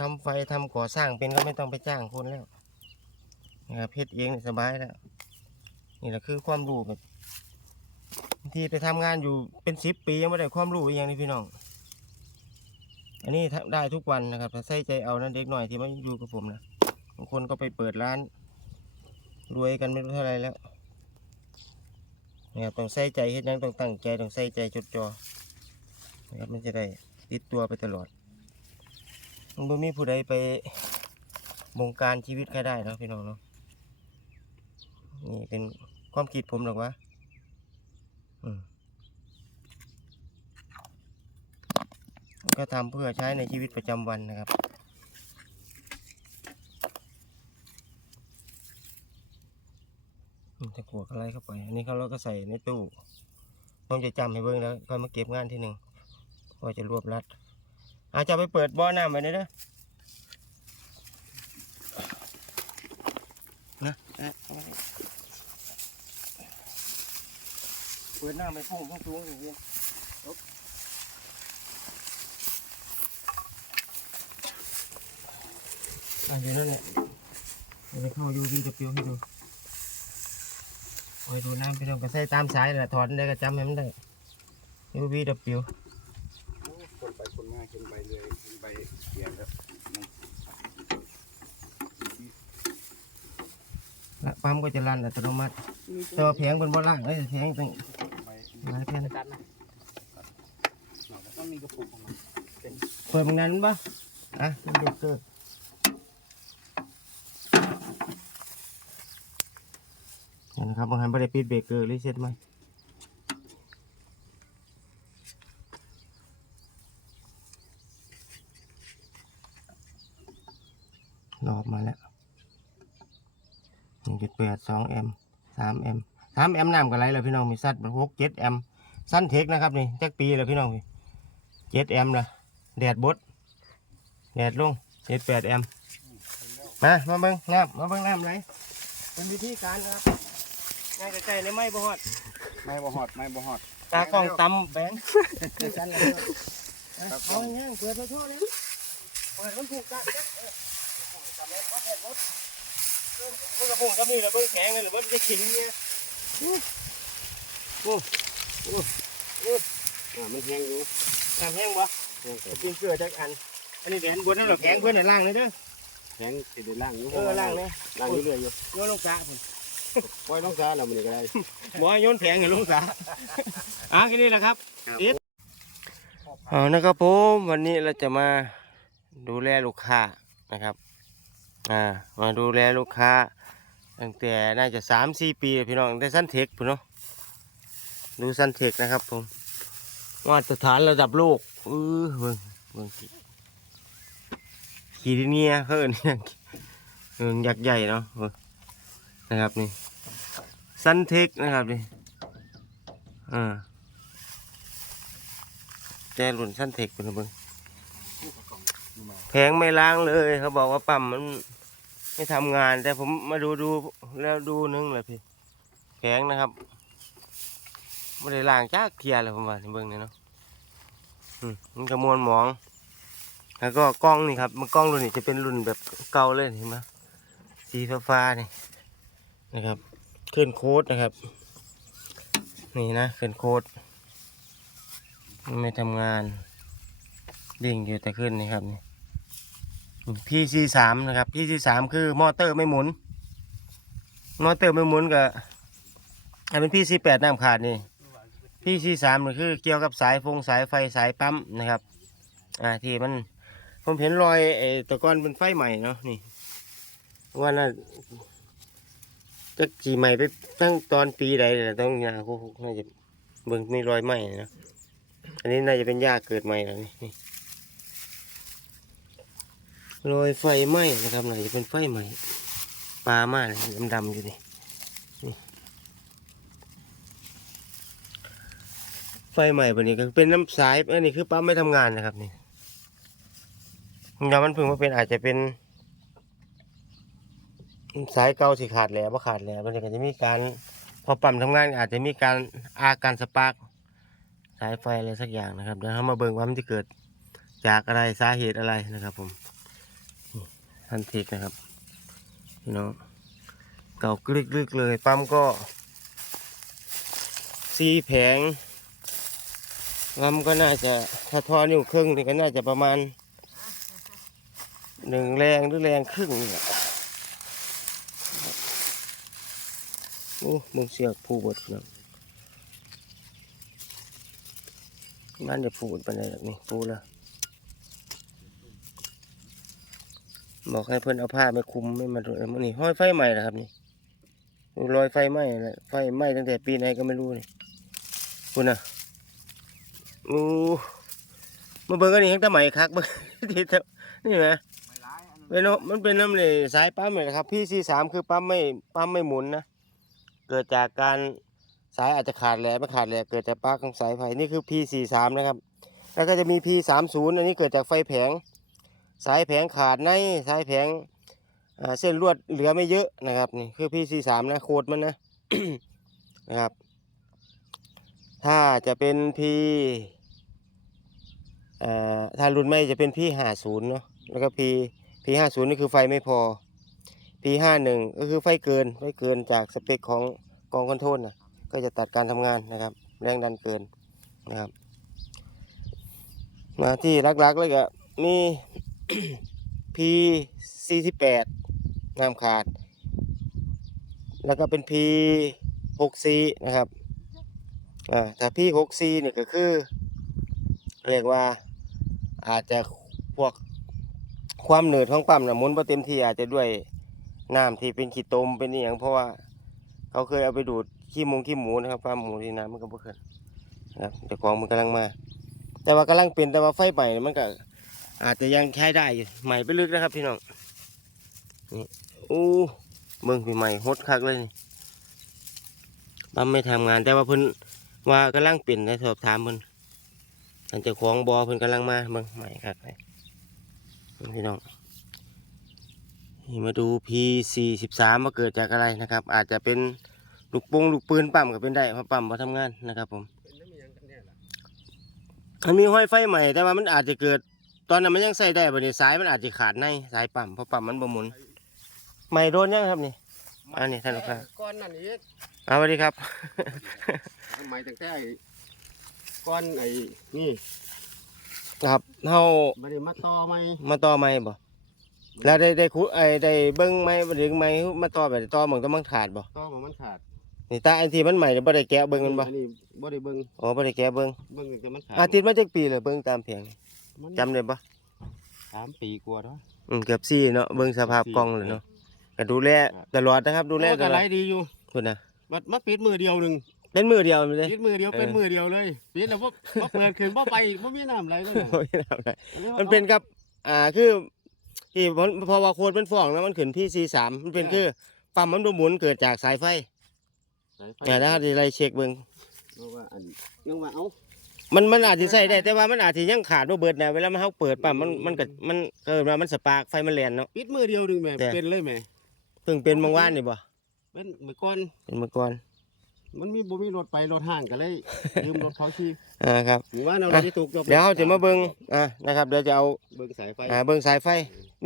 ทำไฟทำก่อสร้างเป็นก็ไม่ต้องไปจ้างคนแล้วนะครับเพชรเองสบายแล้ว นี่แหละคือความรู้แบบที่ไปทำงานอยู่เป็นสิบปียังไม่ได้ความรู้อย่างนี้พี่น้อง อันนี้ได้ทุกวันนะครับถ้าใส่ใจเอานะเด็กหน่อยที่มาอยู่กับผมนะบางคนก็ไปเปิดร้าน รวยกันไม่รู้เท่าไหรแล้วนะครับต้องใส่ใจเฮ็ดยังต้องตั้งใจต้องใส่ใจจดจ่อนะครับมันจะได้ติดตัวไปตลอด มันบ่มีผู้ใดไปบงการชีวิตใครได้เนาะพี่น้องเนาะนี่เป็นความคิดผมหรอกวะก็ทำเพื่อใช้ในชีวิตประจำวันนะครับ จะกลัวอะไรเข้าไป อันนี้เขาเราก็ใส่ในตู้ผมจะจำให้เบิ่งแล้วก็มาเก็บงานที่หนึ่งก็จะรวบรัด อาจจะไปเปิดบ่อน้ำไว้เลยนะนะอ่เอาไว้เปิดน้ำไปพุ่งพุ่งสูงอย่างเงี้ยอ๊บอะเดี๋ยวนั่นแหละเดี๋ยวไปเข้ายูวีจะปิวให้ดูโอ้ยดูน้ำพี่น้องก็ใส่ตามสายแหละถอดได้ก็จำให้มันได้ยูวีดับปิว คนไปคนมาคนไปเลยคนไปเปลี่ยนครับ ละ ปั๊มก็จะรันอัตโนมัติแตัวาแผงเป็นบ่ล่างเอ้ยแผงตั้งไปหลายแผ่นจัดนะต้องมีกระปุกของมันเป็นเปิดมันนั้นปะอะมันเด็กเกิดเห็นนะครับบางคันไม่ได้ปิดเบรกเกอร์รีเซ็ตไหมรอบมาแล้วหนึ่ง จุดแปดสองแอมสามแอมสามแอมน้ำกับไรแล้วพี่น้องมีสัตว์หกเจ็ดแอมสั้นเทคนะครับนี่จักปีแล้วพี่น้องเจ็ดแอมละแดดบดแดดลงเจ็ดแปดแอมมามาเบิ้งน้ำมาเบิ้งน้ำไรเป็นวิธีการนะครับง่ายใกล้ๆในไม้บ่ฮอดไม่บ่หอดไม่บ่หอดตากล้องตำแบงค์สั้นเลยเอาอย่างงี้เปิดมาทั่วเลยเปิดมันถูกกันเด้อเออจำไว้วัดแดดบด เออเบิ่งกระพุ้งก็มีแล้วเบิ่งแข็งเลยหรือว่าจะขิงเนี่ยอ่ามันแห้งอยู่น้ำแห้งบ่แห้งแต่กินเกลือจักอัน อันนี้เดี๋ยวบนนั่นหรอแข็งเพื่อนในล่างเลยเด้อแห้งติดในล่างอยู่เออล่างเลยล่างอยู่เรื่อยอยู่โยนลงสระพุ่นปล่อยนองสาเราไมันก็ได้บ่โยนแผงให้ลงสระอะแค่นี้แหละครับครับอิดเอานะครับผมวันนี้เราจะมาดูแลลูกค้านะครับ อ่ามาดูแลลูกค้าตั้งแต่น่าจะสามสี่ปีพี่น้องตั้สั้นเทคพุ่นเนาะดูสั้นเทคนะครับผมมาตรฐานระดับโลกเออเบิ่งเบิ่งขี่ที่เนี่ยเขาเอิ้นเนี่ยเอิ้นยักษ์ใหญ่เนาะนะครับนี่ซันเทคนะครับนี่อ่าแจรุ่นซันเทคเป็นเบิ่งแพงไม่ล้างเลยเขาบอกว่าปั๊มมัน ไม่ทำงาน แต่ผมมาดูดูแล้วดูนึงเลยพี่แพงนะครับไม่ได้ล้างจากเทียเลยผมว่านี่เบิ่งนี่เนาะมันกระมวลหมอง แล้วก็กล้องนี่ครับมันกล้องรุ่นนี้จะเป็นรุ่นแบบเก่าเลยเห็นไหมสีฟ้าๆนี่นะครับขึ้นโค้ดนะครับ นี่นะขึ้นโค้ดไม่ทำงานดิ่งอยู่แต่ขึ้นนี่ครับนี่ พีซีสามนะครับพีซีสามคือมอเตอร์ไม่หมุน มอเตอร์ไม่หมุนกับอันเป็นพีซีแปดน้ำขาดนี่พีซีสามนี่คือเกี่ยวกับสายฟงสายไฟสายปั๊มนะครับ อ่าที่มันผมเห็นรอยไอ้ตะกอนเป็นไฟใหม่เนาะนี่ว่าน่าจะสีใหม่ไปตั้งตอนปีใดเลยต้องยาคุกน่าจะเบิ่งมีรอยไหม้นะอันนี้น่าจะเป็นหญ้าเกิดใหม่แล้วนี่ รอยไฟไหม้นะครับน่าจะเป็นไฟใหม่ปลามาเลยดำๆอยู่นี่ไฟใหม่ปนี้ก็เป็นน้ำสายอันนี้คือปั๊มไม่ทำงานนะครับนี่ยามันพิ่งมาเป็นอาจจะเป็น สายเก่าสิขาดแหล้วบ่ขาดแหล้วมันก็จะมีการพอปั๊มทำงานอาจจะมีการอาการสปาร์กสายไฟอะไรสักอย่างนะครับเดี๋ยวเรามาเบิ่งว่ามันจะเกิดจากอะไรสาเหตุอะไรนะครับผม ทันเทคนะครับพี่น้องเก่ากลึกๆเลยปั๊มก็ซีแผงลำก็น่าจะถ้าทอนิ้วครึ่งนี่ก็น่าจะประมาณหนึ่งแรงหรือแรงครึ่งนี่แหละโอ้มึงเสียกผูบดหน้องบ้านจะผูดไปไหนแบบนี้ปูแล้ว บอกให้เพื่อนเอาผ้าไปคุมไม่มาดูเออมันนี่ห้อยไฟใหม่นะครับ นี่รอยไฟไหม้ลยไฟไหม้ตั้งแต่ปีไหนก็ไม่รู้นี่คุณน่ะอู้มาเบิ่งกันนี่เห็นแตะใหม่คักเบิ่งทีเถอะนี่ไหมไม่ร้ายอันนั้นเป็นเนาะมันเป็นน้ำเลยสายปั๊มเลยนะครับพี่ซีสามคือปั๊มไม่ปั๊มไม่หมุนนะเกิดจากการสายอาจจะขาดแหลไม่ขาดแหลเกิดจากปลั๊กของสายไฟนี่คือ P43 นะครับ แล้วก็จะมี P30 อันนี้เกิดจากไฟแผง สายแผงขาดในสายแผงเส้นลวดเหลือไม่เยอะนะครับนี่คือ P43 นะโคดมันนะนะครับ ถ้าจะเป็น P เอ่ถ้ารุ่นไม่จะเป็น P50 เนาะแล้วก็ P P50 นี่คือไฟไม่พอ P51 ก็คือไฟเกินไฟเกินจากสเปคของกองคอนโทรลนะก็จะตัดการทำงานนะครับ แรงดันเกินนะครับ มาที่หลักๆเลยก็มี P 48น้ำขาด แล้วก็เป็น P 6 C นะครับอ่าถ้า P 6 C เนี่ยก็คือ เรียกว่าอาจจะพวกความเหนืดของปั๊มนะหมุนบ่เต็มที่อาจจะด้วยน้ำที่เป็นขี้ตมเป็นอหย่างเพราะว่าเขาเคยเอาไปดูดขี้มุงขี้หมูนะครับปั๊มหมูที่น้ำมันก็บ่เคยนะครับแต่ของมันกำลังมา แต่ว่ากำลังเป็นแต่ว่าไฟใหม่มันก็ อาจจะยังใช้ได้อยู่ใหม่ไปลึกนะครับพี่น้องนี่โอ้เบิ่งพี่ใหม่ฮดคักเลยปั๊มไม่ทำงานแต่ว่าเพิ่นว่ากำลังเป็นได้สอบถามเพิ่นอันจะของบอเพิ่นกำลังมาเบิ่งใหม่ครับไปพี่น้องนี่มาดู P43 มาเกิดจากอะไรนะครับ อาจจะเป็นลูกปงลูกปืนปั๊มก็เป็นได้เพราะปั๊มมาทำงานนะครับผมมันมีห้อยไฟใหม่แต่ว่ามันอาจจะเกิด ตอนนั้นมันยังใส่ได้บ่นี่สายมันอาจจะขาดในสายปั๊มเพราะปั๊มมันบ่หมุนใหม่โดนยังครับนี่ อันนี้ท่านลูกค้า ก้อนนั่นอีกเอาสวัสดีครับทำไมตั้งแต่ไอ้ก้อนไอ้นี่ครับเฮาไม่ได้มาต่อไหมมาต่อใหม่บ่แล้วได้ได้คุไอ้ได้เบิ่งไหมบ่ดึงไหมมาต่อแบบต่อหม่องต้องมันขาดบ่ต่อของมันขาดนี่ตาไอ้ที่มันใหม่เนี่ยบ่ได้แกะเบิ่งมันบ่อันนี้บ่ได้เบิ่งอ๋อบ่ได้แกะเบิ่งเบิ่งแต่มันขาดอาทิตย์มาจักปีเลยเบิ่งตามเพียง มันจำได้บ่สามปีกว่าแล้ว อืมเกือบสี่เนาะเบิ่งสภาพกล้องเลยเนาะก็ดูแลตลอดนะครับดูแลโอ้ตก็ลไหอลดดีอยู่พุ่นน่ะบัดมาปิดมือเดียวหนึงเป็นมือเดียวเลยปิดมือเดียวเออเป็นมือเดียวเลยปิดแล้วบ่บ่เปิดขึ้นบ่ไปบ่มีน้ำไหลเลยน่ะโอ้ยทำไรมันเป็นกับอ่าคือที่เพราะเพราะว่าโคดมันฟ้องแล้วมันขึ้นพี่43มันเป็นคือปั๊มมันบ่หมุนเกิดจากสายไฟสายไฟอ่าถ้าได้ไล่เช็คเบิ่งเพราะว่าอันยังว่าเอ้า มันมันอาจสิใส่ได้แต่ว่ามันอาจสิยังขาดบ่เบิดนะเวลามันเฮาเปิดปั๊มมันมันก็มันเกิดมามันสปาร์กไฟมันแล่นเนาะ ปิดมือเดียวหนึงแม่แต่ เป็นเลยแม่เพิ่งเป็นเมื่อวานนี่บ่เป็นเมื่อก่อนเป็นเมื่อก่อนมันมีบ่มีรถไปรถห้างก็เลย ยืมรถเขาขี่อ่าครับ หรือว่าเราเราจะถูกจบเดี๋ยวเราจะมาเบิ่งอ่านะครับเดี๋ยวจะเอาเบิ่งสายไฟอ่าเบิ่งสายไฟ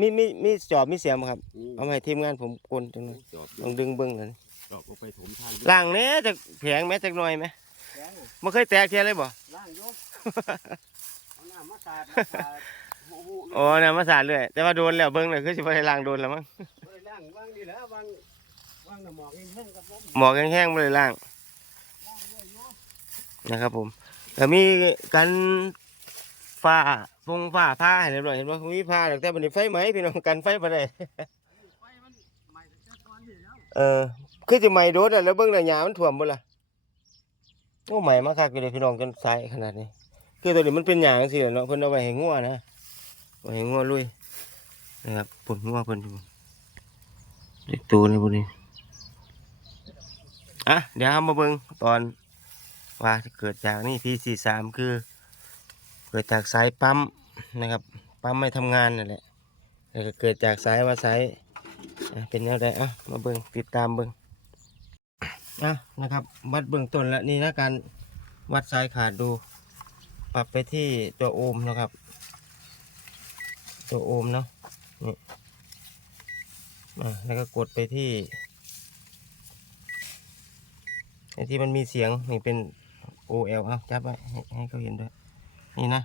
มีมีมีจอบมีเสียมครับอืมเอามาให้ทีมงานผมกลจังเลยจอบลองดึงเบิ่งเลยจอบเอาไปถมทานล่างแหน่จากแผงแม้จากหน่อยไหม แกงอะบ่เคยแตกเทียเลยบ่ล่างโยกเอาน้ำมาสาดมาสาดโอ้โหอ๋อน่ะมาสาดเรื่อยแต่ว่าโดนแล้วเบิ่งเลยคือสิบ่ได้ล้างโดนแล้วมั้งบ่ได้ล่างวางดีแล้ววางวางน้ำหมอกแห้งๆกับผมหมอกแห้งๆบ่ได้ล้างล่างด้วยโยนะครับผมก็มีกันฟ้าฟงฟ้าผ้าให้เรียบร้อยเห็นบ่มีผ้าแต่บัดนี้ไฟไหมพี่น้องกันไฟบ่ได้ไฟมันใหม่ตั้งแต่ตอนนี้แล้วเออคือสิไหม้โดนอะแล้วเบิ่งแล้วหญ้ามันท่วมบ่ล่ะ โอ้ไหม้มาคักอยู่เลยพี่น้องจนสายขนาดนี้ คือตัวนี้มันเป็นหญ้างซี่แหละเนาะเพิ่นเอาไว้ให้งัวนะไว้ให้งัวลุยนะครับปุ่นงัวเพิ่นอยู่เด็กตัวนี่พุ่นนี่อะเดี๋ยวเรามาเบิ่งตอนว่าเกิดจากนี่ P43 คือ เกิดจากสายปั๊มนะครับ ปั๊มไม่ทำงานนั่นแหละแล้วก็เกิดจากสายว่าสายเป็นแนวใดอะมาเบิ่งติดตามเบิ่ง อะนะครับ วัดเบื้องต้นแล้วนี่นะการวัดสายขาดดู ปรับไปที่ตัวโอห์มนะครับ ตัวโอห์มเนาะนี่แล้วก็กดไปที่ไอ้ที่มันมีเสียงนี่เป็น OL เอาจับไว้ให้ให้เขาเห็นด้วย นี่นะ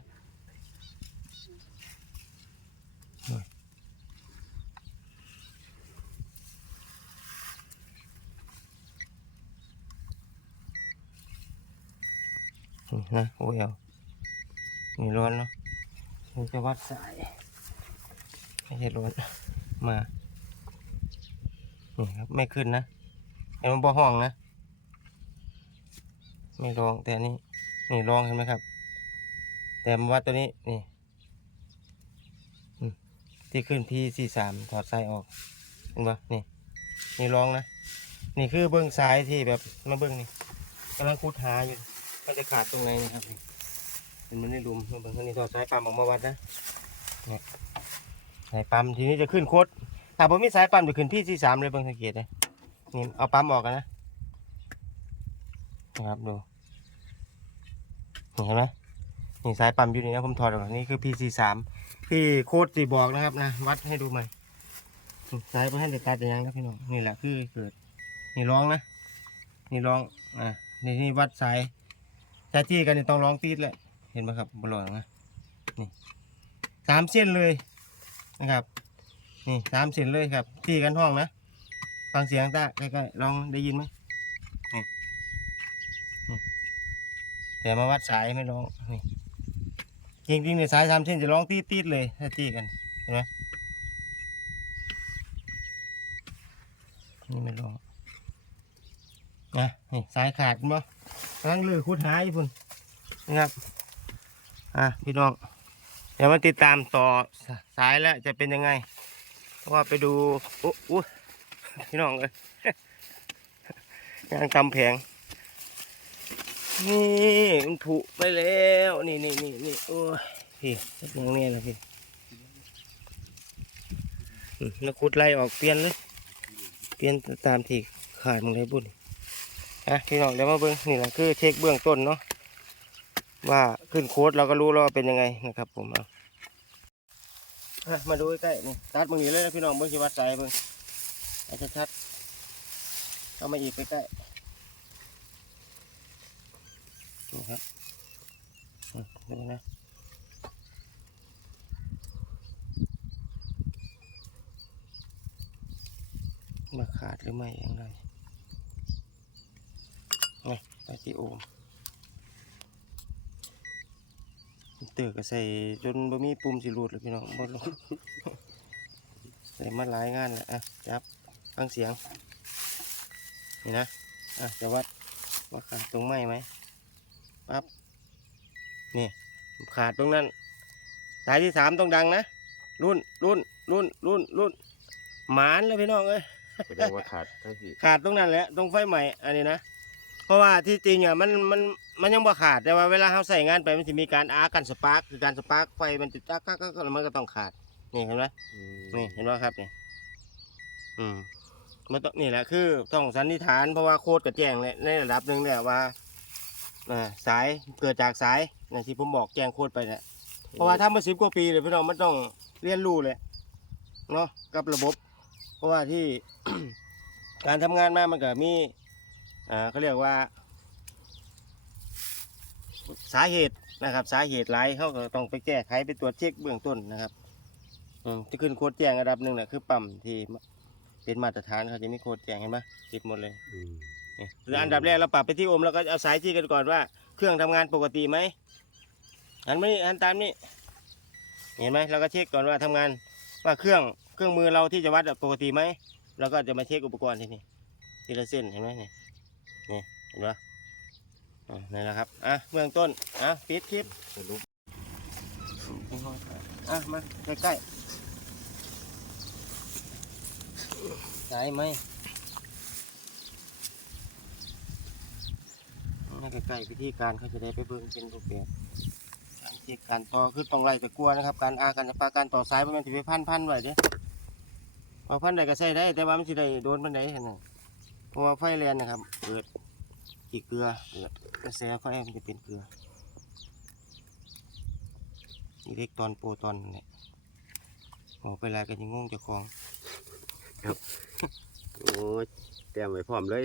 โอ้ยนี่นะ OL นี่ร้อนเนาะมันจะวัดสายไม่ใช่ร้อนมานี่ครับไม่ขึ้นนะไอ้มันบ่ห้องนะ ไม่รองแต่อันนี้นี่รองเห็นไหมครับ แต่มาวัดตัวนี้นี่ที่ขึ้น P สี่สามถอดสายออกเห็นปะนี่นี่รองนะ นี่คือเบื้องซ้ายที่แบบมาเบื้องนี่กำลังคูดหาอยู่ มันจะขาดตรงไหนนะครับเป็นมันได้รุมเบื้องนี่ถอสายปั๊มออกมาวัดนะนี่สายปั๊มทีนี้จะขึ้นโคดถ้าผมมีสายปั๊มจะขึ้น P สี่สามเลยบื้องสังเกตเลยนี่เอาปั๊มออกกันนะนะครับดูเห็นไหมนี่สายปั๊มอยู่นี่นะผมถอดออกนี่คือ PC สามที่โค้ดสีบอกนะครับนะวัดให้ดูใหม่สายเพื่อให้เด็กตัดแต่ยังนะพี่น้องนี่แหละคือเกิด นี่ร้องนะ นี่ร้องอ่านี่นี่วัดสาย แต่ที่กันนี่ต้องร้องตีดแหละ เห็นไหมครับบอลลอยนะนี่สามเส้นเลยนะครับนี่สามเส้นเลยครับที่กันห้องนะฟังเสียงตาใกล้ๆลองได้ยินไหมแต่มาวัดสายไม่ร้องนี่จริงๆเนี่ยสายสามเส้นจะร้องตีดตีดๆเลยถ้าตีกันเห็นไหมนี่ไม่ร้องนะนี่สายขาดมั้ง กำลังเลือคุดหายพุ่นนะครับ อะพี่น้อง เดี๋ยวมาติดตามต่อสายแล้วจะเป็นยังไง เพราะว่าไปดูโอุ๊ยพี่น้องเลยงานกำแพง นี่มันผุไปแล้ว นี่นี่นี่นี่โอ้ยพี่สักอย่างนี้นะพี่อืมแล้วขุดไล่ออกเปลี่ยนเลยเปลี่ยนตามที่ขาดมึงได้บุญ อะพี่น้องเดี๋ยวมาเบิ้งนี่แหละคือเช็คเบื้องต้นเนาะว่าขึ้นโค้ดเราก็รู้แล้วว่าเป็นยังไงนะครับ ผมเอามาดูใกล้ๆนี่ตัดมึงนี้เลยนะพี่น้องเบิ้งชีวัดใจเบิ้งเอาชัดๆเอามาอีกไปใกล้นี่ครับดูนะมาขาดหรือไม่อย่างไร นี่ไปที่โอมเตือก็ใส่จนบ่มีปุ่มสิรูดเลยพี่น้องบ่ลงใส่มาหลายงานแล้วอะจับฟังเสียง นี่นะ อะจะวัดว่าขาดตรงไหมไหมปั๊บ นี่ ขาดตรงนั้น สายที่สามต้องดังนะ รุ่นรุ่นรุ่นรุ่นรุ่นหมานเลยพี่น้องเอ้ยแสดงว่าขาดทั้งที่ขาดตรงนั้นแหละตรงไฟใหม่ อันนี้นะเพ ราะว่าที่จริงอะมันมันมันยังบ่ขาดแต่ว่าเวลาเราใส่งานไปมันจะมีการอาร์กันสปาร์กคือการสปาร์กไฟมันติดตักก็ก็มันก็ต้องขาดนี่เห็นไหมนี่เห็นไหมครับนี่อืมมันต้องนี่แหละคือต้องสันนิษฐานเพราะว่าโคตรกระแจ้งเลยในระดับหนึ่งเนี่ยว่าอ่าสายเกิดจากสายนะที่ผมบอกแจ้งโคตรไปเนี่ยเพราะว่าถ้ามาสิบกว่าปีเลยพี่น้องมันต้องเรียนรู้เลยเนาะกับระบบ เพราะว่าที่การทำงานมามันก็มีอ่า เขาเรียกว่า สาเหตุนะครับ สาเหตุหลายเขาก็ต้องไปแก้ไขไปตรวจเช็คเบื้องต้นนะครับอืมที่ขึ้นโคดแจ้งระดับหนึ่งน่ะคือปั๊มที่เป็นมาตรฐานเขาจะมีโคดแจ้งเห็นไหมติดหมดเลยนี่คืออันดับแรกเราปรับไปที่โอมแล้วก็เอาสายที่กันก่อนว่า เครื่องทำงานปกติไหมอันไม่อันตามนี้เห็นไหมเราก็เช็คก่อนว่าทำงานว่าเครื่องเครื่องมือเราที่จะวัดปกติไหมเราก็จะมาเช็คอุปกรณ์ที่นี่ทีละเส้นเห็นไหมนี่ นี่เห็นปะอ่านี่แหละครับ อะเบื้องต้น อะปิดคลิปสรุปอะมาใกล้ๆสายไหมมาใกล้ๆวิธีการเขาจะได้ไปเบิ่งเป็นรูปแบบการที่การต่อคือต้องไล่ตะกัวนะครับ การอาการจะปาการต่อสายมันจะไปพันพันๆไว้เด้อพอพันได้ก็ใส่ได้ แต่ว่ามันจะได้โดนปันไดขนาด เพราะว่าไฟแรงนะครับ เปิดกี่เกลือเปิดกระแสไฟมันจะเป็นเกลืออิเล็กตรอนโปรตอนเนี่ยโอ้ไปลายกันยังงงเจะคลองโอ้ยเตรียมไว้พร้อมเลย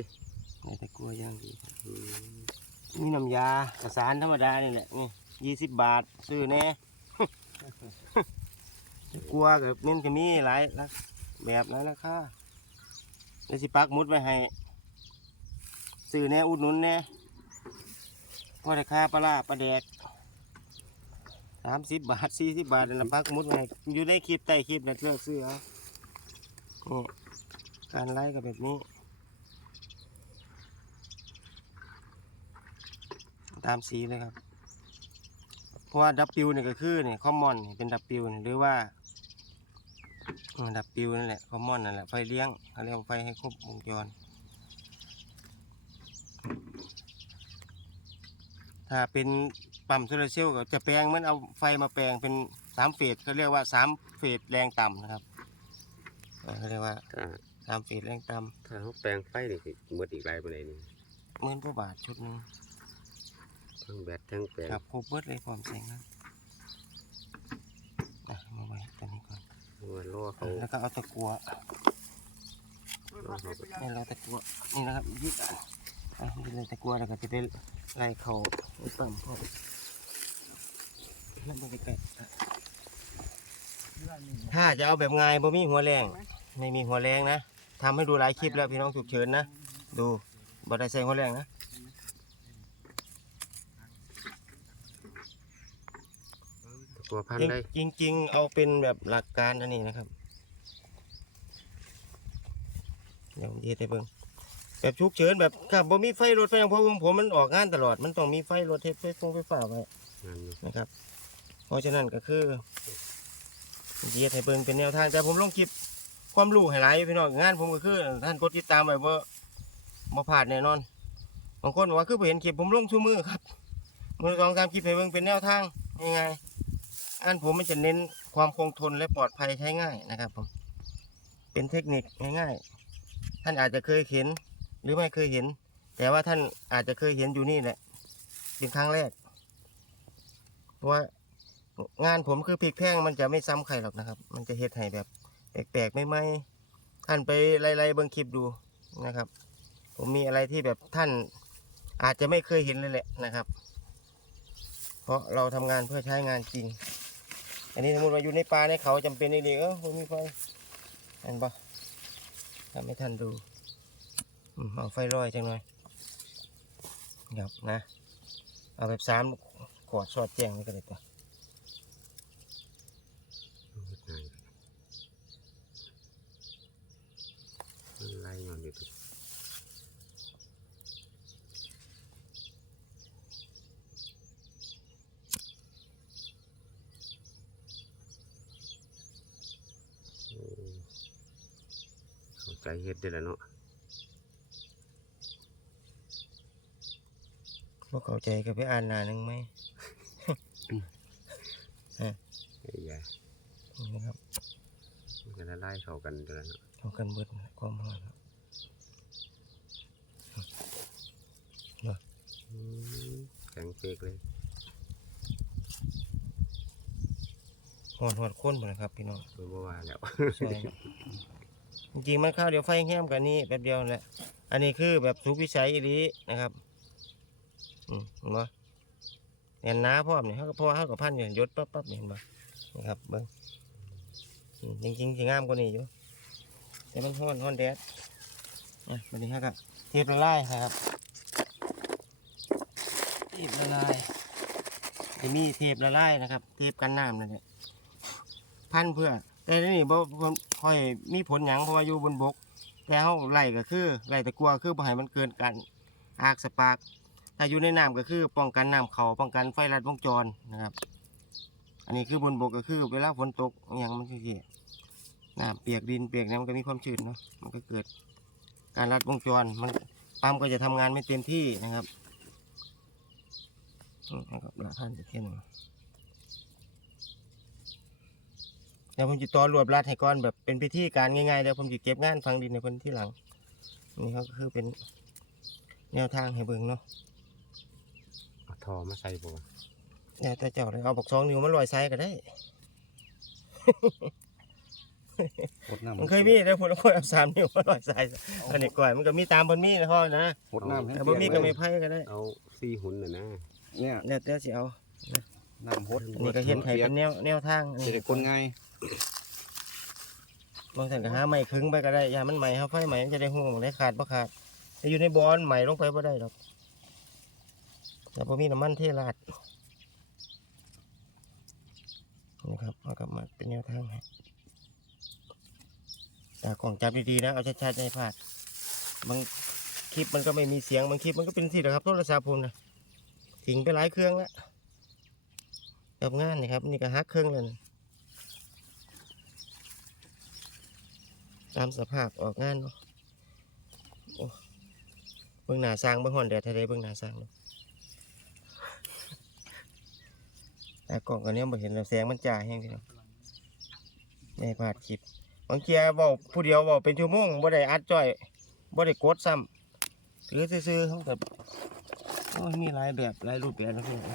ได้แต่กลัวอย่างดีครับอืมนี่น้ำยากระสานธรรมดานี่แหละนี่ยี่สิบบาทซื้อแน่แต่กลัวกับเม่นก็มีหลายนะแบบหลายราคาแล้วสิปักมุดไว้ให้ซื้อแน่อุดหนุนแน่พอได้ค่าปลาร้าปลาแดกสามสิบบาทสี่สิบบาทนั่นละปักมุดไว้อยู่ในคลิปใต้คลิปนะเลือกซื้อเอานี่การไล่กับแบบนี้ ตามสีเลยครับ เพราะว่าดับปิวนี่ก็คือเนี่ยคอมมอนนี่เป็นดับปิวนี่หรือว่า ดับปิวนั่นแหละคอมมอนนั่นแหละไฟเลี้ยงเขาเรียกว่าไฟให้ครบวงจร ถ้าเป็นปั๊มโซลาร์เซลล์ก็จะแปลงเหมันเอาไฟมาแปลงเป็นสามเฟสเขาเรียกว่าสามเฟสแรงต่ำนะครับเออเขาเรียกว่าถ้าสามเฟสแรงต่ถ้าเขาแปลงไฟนี่สิหมดอีกหลายปานใดนี่ำหมื่นกว่าบาทชุดหนึงทั้งแบตทั้งแปลง ครับครบเบิดเลยความแสงนะอะมาไว้ตัวนี้ ก่อนว่าล่อเขาแล้วก็เอาตะกัวล่อเขาไปนี่เราตะกัวนี่นะครับยึดอะอะยึดเลยตะกัวแล้วก็จะได้ไล่เขาไอ้ปั๊มเขานั่นเป็นไก่อะถ้าจะเอาแบบง่ายบ่มีหัวแรง ไม่มีหัวแรงนะทำให้ดูหลายคลิปแล้วพี่น้องฉุกเฉินนะ ดูบ่ได้ใส่หัวแรงนะ ตัวพันได้จริงจริง ๆ เอาเป็นแบบหลักการอันนี้นะครับ เดี๋ยวผมยืดให้เบิ่งแบบฉุกเฉินแบบครับบ่มีไฟรถไฟของผมผมมันออกงานตลอด มันต้องมีไฟรถเทปไฟฟงไฟฟ้าไว้งานอยู่นะครับ เพราะฉะนั้นก็คือยืดให้เบิ่งเป็นแนวทางแต่ผมลงคลิปความรู้ให้หลายพี่น้องงานผมก็คือท่านกดติดตามไว้บ่บ่พลาดแน่นอนบางคนบอกว่าคือบ่เห็นคลิปผมลงชั่วมือครับมือสองสามคลิปให้เบิ่งเป็นแนวทางง่ายๆ อันผมมันจะเน้นความคงทนและปลอดภัยใช้ง่ายนะครับผม เป็นเทคนิคง่ายๆ ท่านอาจจะเคยเห็นหรือไม่เคยเห็น แต่ว่าท่านอาจจะเคยเห็นอยู่นี่แหละ เป็นครั้งแรก เพราะว่างานผมคือพริกแพงมันจะไม่ซ้ำใครหรอกนะครับ มันจะเฮ็ดให้แบบแปลกๆไม่ไม่ท่านไปไล่ๆเบิ่งคลิปดูนะครับ ผมมีอะไรที่แบบท่านอาจจะไม่เคยเห็นเลยแหละนะครับ เพราะเราทำงานเพื่อใช้งานจริง อันนี้สมมติว่าอยู่ในป่าในเขาจำเป็นนี่เออมมีไฟเห็นปะทำไม่ทันดูอืมเอาไฟลอยจังหน่อยหยับนะ เอาแบบสามขวดสอดแจ้งนี่ก็ได้ปะงานมันไล่นอนอยู่ติโอ้ เข้าใจเฮ็ดได้แล้วเนาะพวกเข้าใจก็ไปอ่านหนาหนึ่งไหม ไอ้ยานี่นะครับมันก็ละลายเข้ากันตัวแล้วเนาะเอากันเบิดนะความร้อนอืมแข็งเปกเลยหอดหอดข้นหมดนะครับพี่น้อง ตัวบ่ว่าแล้วใช่ จริงๆมันข้าวเดียวไฟแห้มกันนี่แป๊บเดียวแหละอันนี้คือแบบสุกวิสัยอีหลีนะครับอืมเห็นปะเห็นน้าพร้อมเนี่ยเขาก็เพราะว่าเขากับพันเนี่ยยศปั๊บปั๊บเนี่ยเห็นปะนะครับเบิ้งอืมจริงๆสิงามกว่านี้อยู่แต่มันห้อนห้อนแดดอะวันนี้ฮะครับเทปละลายครับเทปละลายจะมีเทปละลายนะครับ เทปกันน้ำนั่นแหละพันเพื่อ แต่นี่บ่บ่ค่อยมีผลหยังเพราะว่าอยู่บนบก แต่เฮาไล่ก็คือไล่ตะกัวคือบ่ให้มันเกินกันอากสปาร์กถ้าอยู่ในน้ำก็คือป้องกันน้ำเขาป้องกันไฟลัดวงจรนะครับ อันนี้คือบนบกก็คือเวลาฝนตกอหย่างมันคือสิน้ำเปียกดินเปียกน้ำมันก็มีความชื้นเนาะมันก็เกิดการลัดวงจรมันปั๊มก็จะทำงานไม่เต็มที่นะครับอืมนะครับละท่านจะเข่นงเดี๋ยวผมจะต่อรวบรัดให้ก่อนแบบเป็นพิธีการง่ายๆเดี๋ยวผมจะเก็บงานฟังดินในพื้นที่หลังนี่เขาก็คือเป็นแนวทางให้เบิ่งเนาะเอาทอมาใส่บ่วะแล้วแต่เจ้าเลยเอาบักสองนิ้วมาลอยไซก็ได้ หดน้ำมันเคยมีแต่พุ่นคนเอาสามนิ้วมาลอยใส่อันนี้ก่อยมันก็มีตามเพิ่นมีนะพ่อนะหดน้ำให้แต่เปีบ่ยกมีเลก็ยไม่ไผก็ได้เอาสี่หุ่นน่ะนะเนี่ยแล้วแต่สิเอาน้ำหดอันนี้ก็เฮ็ดให้เป็นแนวแนวทางอันจะนี้ได้คนง่าย บางท่านก็หาไม้ขึงไปก็ได้ยามันไหมเฮาไฟไหมมันจะได้ฮู้มันได้ขาดบ่ขาดแต่อยู่ในบอนไหม่ลงไปบ่ได้ดอกแต่บ่มีน้ำมันเทราดนี่ครับเอากลับมาเป็นแนวทางให้ตากล้องจับดีๆนะเอาชัดๆอย่าให้พลาดบางคลิปมันก็ไม่มีเสียงบางคลิปมันก็เป็นสิแหละครับโทรศัพท์ผมนะทิ้งไปหลายเครื่องแล้วกับงานนี่ครับ นี่ก็ฮักเครื่องเลยนะ ตามสภาพออกงานเนาะเบื้องหน้าสร้างเบื้องหอนแดดทะเลเบื้องหน้าสร้างเนาะแต่กล่องกันเนี้ยบ่เห็นแล้วแสงมันจ้าแห้งพี่น้องไม่ให้พลาดคลิปบางเทียเว้าผู้เดียวเว้าเป็นชั่วโมงบ่ได้อัดจ้อยบ่ได้กดซ้ำหรือซื่อๆเขาแบบมีหลายแบบหลายรูปแบบนะพี่น้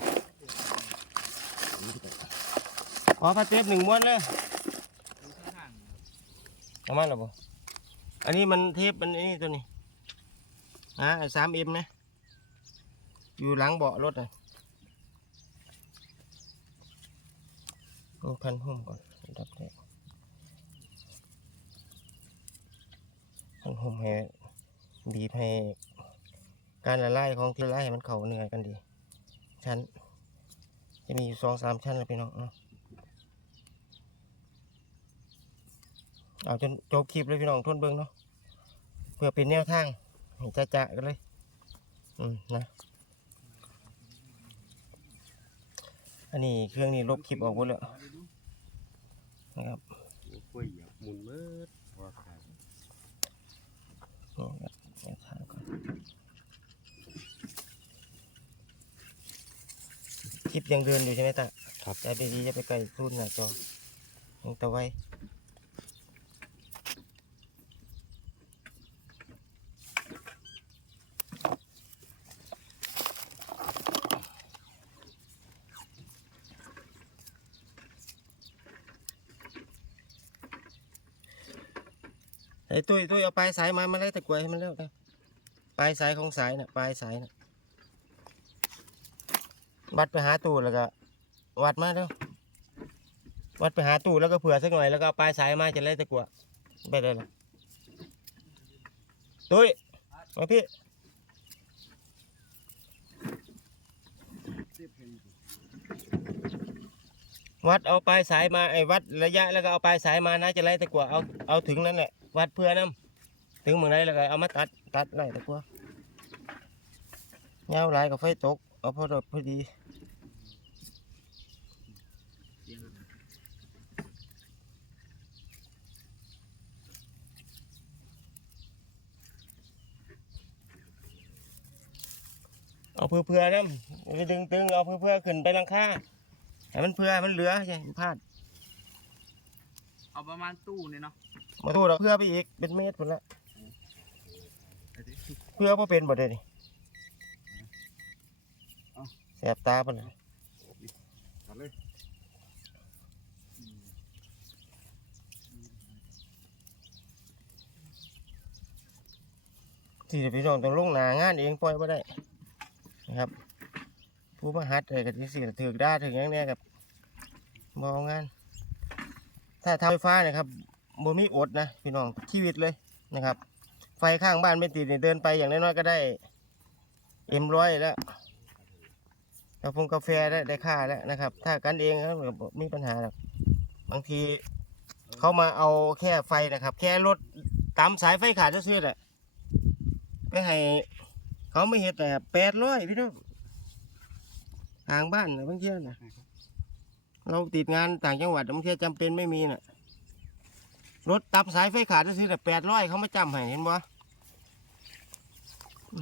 ขอพาเทปหนึ่งม้วนเลย เอามาแล้วบ่อันนี้มันเทปมันนี่ตัวนี้อ่าสามเอ็มนะ อยู่หลังเบาะรถอะพันหุ้มก่อนดับแรกพันหุ้มให้บีบให้การละลายของที่ละลายให้มันเข้าเนื้อกันดี ชั้น จะมีอยู่สองสามชั้นเลยพี่น้องเอาะ เอาจนจบคลิปเลยพี่น้องทนเบิ้งเนาะเพื่อเป็นแนวทางให้จะๆกันเลยอืมนะอันนี้เครื่องนี้ลบคลิปออกหมดแล้วนะครับกล้วยเหยียบหมุนเบิดว่าขายนี่ครับแนวทางก่อนคลิปยังเดินอยู่ใช่ไหมตาครับใจดีๆจะไปไกลรุ่นหน้าจอยังตะไว้ ไอ้ตุ้ยตุ้ยเอาปลายสายมามาเลยตะกรวยให้มันแล้วกันปลายสายของสายน่ะปลายสายน่ะวัดไปหาตู้แล้วก็วัดมาเร็ววัดไปหาตู้แล้วก็เผื่อสักหน่อยแล้วก็เอาปลายสายมาจะเลยตะกรวไปได้ละตุ้ยมาพี่วัดเอาปลายสายมาไอ้วัดระยะแล้วก็เอาปลายสายมานะจะไล่ตะกรวเอาเอาถึงนั่นแหละ วัดเพื่อน้ำถึงเมืองไหนแล้วก็เอามาตัดตัดไล่ตะกรวเงาหลายกับไฟตกเอาพอดพอดีเอาเพื่อเพื่อนะไปดึงตึงเอาเพื่อเพื่อขึ้นไปลังคาให้มันเพื่อให้มันเหลืออย่าให้มันพลาด เอาประมาณตู้เนี่ยเนาะมาทูเราเพื่อไปอีกเป็นเมตรพุ่นละเพื่อพ่เป็นบ่ได้นี่แสบตาพุ่นละตัดเลยที่พี่น้องต้องลงหนางานเองปล่อยบ่ได้นะครับ ผู้มาหัดอะไรกับที่สี่ถือได้ถึงอย่างเนี้ยกับมเอางาน ถ้าทำไฟฟ้าเนะครับบ่มีอดนะพี่น้องชีวิตเลยนะครับ ไฟข้างบ้านไม่ติดนี่เดินไปอย่างน้อยๆก็ได้เอ็มร้อยแล้วกาแฟกาแฟได้ได้ค่าแล้วนะครับ ถ้ากันเองครับบ่มีปัญหาหรอกบางทีเขามาเอาแค่ไฟนะครับ แค่รถตามสายไฟขาดจะซื้อแหละไปให้เขาไม่เห็นแต่แปดร้อยพี่น้องทางบ้านนะบางทีนะ เราติดงานต่างจังหวัดบางที่จำเป็นไม่มีน่ะ รถตับสายไฟขาดซื้อแต่แปดร้อยเขามาจำให้เห็นบ่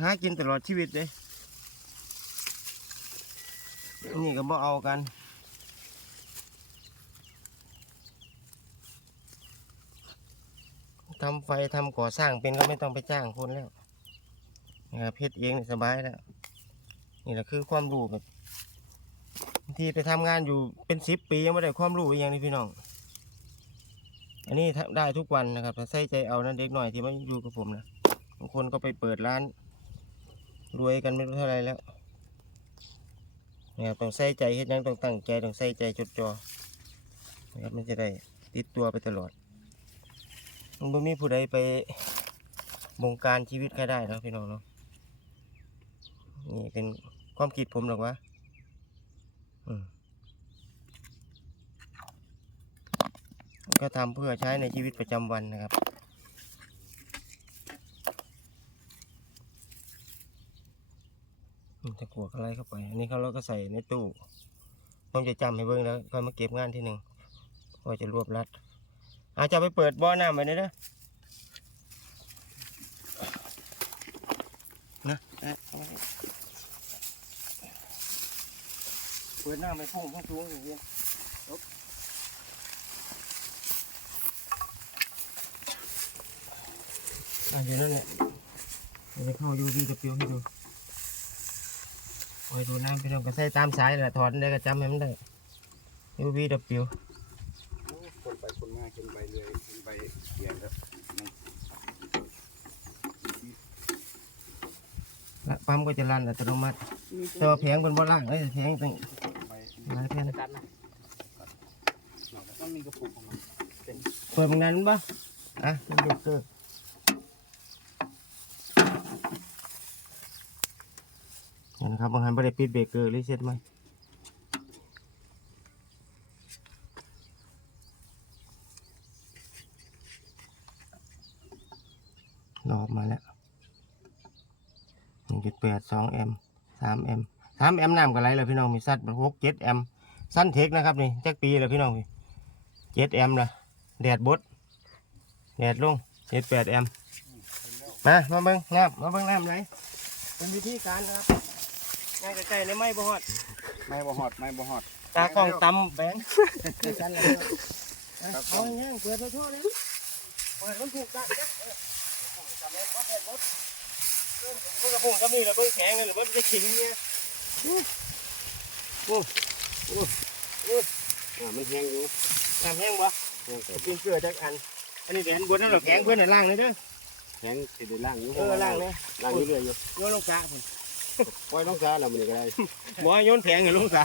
หากินตลอดชีวิตเลยนี่ก็บ่เอากันทำไฟทำก่อสร้างเป็นก็ไม่ต้องไปจ้างคนแล้วนะครับเพชรเองสบายแล้วนี่แหละคือความรู้แบบ ที่ไปทำงานอยู่เป็นสิบปียังไม่ได้ความรู้อย่างนี้พี่น้อง อันนี้ได้ทุกวันนะครับแต่ใส่ใจเอานะเด็กหน่อยที่มาอยู่กับผมนะบางคนก็ไปเปิดร้าน รวยกันไม่รู้เท่าไรแล้วนะครับต้องใส่ใจเฮ็ดยังต้องตั้งใจต้องใส่ใจจดจ่อนะครับมันจะได้ติดตัวไปตลอดมันไม่มีผู้ใดไปบงการชีวิตใครได้นะพี่น้องเนาะนี่เป็นความคิดผมหรอกวะ ก็ทำเพื่อใช้ในชีวิตประจำวันนะครับอืมจะกัวอะไรเข้าไป อันนี้เขาเราก็ใส่ในตู้ผมจะจำให้เบิ่งแล้วค่อยมาเก็บงานที่หนึ่งว่าจะรวบรัด อาจจะไปเปิดบ่อน้ำไปเลยนะเอ๊ะ เอาไว้เปิดน้ำไปพุ่งพุ่งสูงอย่างเงี้ยลบอะอยู่นั่นแหละเดี๋ยวจะเข้ายูวีกับปิวให้ดูโอ้ยดูน้ำไปลองก็ใส่ตามสายแหละถอดได้ก็จำให้มันได้ยูวีกับปิวคนไปคนมาคนไปเรื่อยคนไปเขียนแล้วและปั๊มก็จะรันอัตโนมัติแต่ว่าแผงเป็นบ่ล่างเอ้ยแผงตั้ง ไปหลายแผ่นกันนะมันมีกระปุกของมันเปิดบางนั้นปะอะเป็นเบรกเกอร์เห็นครับบางคันไม่ได้ปิดเบรกเกอร์รีเซ็ตไหมรอบมาแล้วหนึ่งจุดแปดสองแอมสามแอม สามแอมน้ำกับไรเลยพี่น้องมีซัดหกเจ็ดแอมสั้นเทคนะครับนี่จักปีเลยพี่น้องพี่เจ็ดแอมละแดดบดแดดลงเจ็ดแปดแอมมามาเบิ้งน้ำมาเบิ้งน้ำไหนเป็นวิธีการนะครับง่ายใกล้ๆในไม้บ่ฮอดไม่บ่ฮอดไม่บ่ฮอดตากล้องตำแบงค์กันเลยเอาอย่างเงี้ยเปิดไปทั่วเลยเปิดมันถูกกันเด้อเออจำได้ว่าแผ่นรถเพิ่งกระพุ้งก็มีแล้วเพิ่งแข็งเลยหรือว่ามันจะขิงเนี่ย อ่ามันแห้งอยู่น้ำแห้งบ่แห้งแต่กินเกลือจากอัน อันนี้เดี๋ยวบนนั่นหรอแข็งเพื่อนน่ะล่างเลยเด้อแห้งสิได้ล่างอยู่เออล่างเลยล่างอยู่เรื่อยอยู่โยนลงสระพุ่นปล่อยน้องสาแล้วมันนี่ก็ได้หมอโยนแผงให้ลงสระ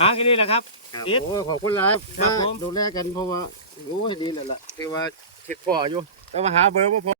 อะแค่นี้แหละครับเอ็ดโอ้ยขอบคุณหลายครัมาบผมดูแลกันเพราะว่าโอ้ยดีแล้วล่ะที่ว่าคิดพออยู่แต่ว่าหาเบอร์บ่พอ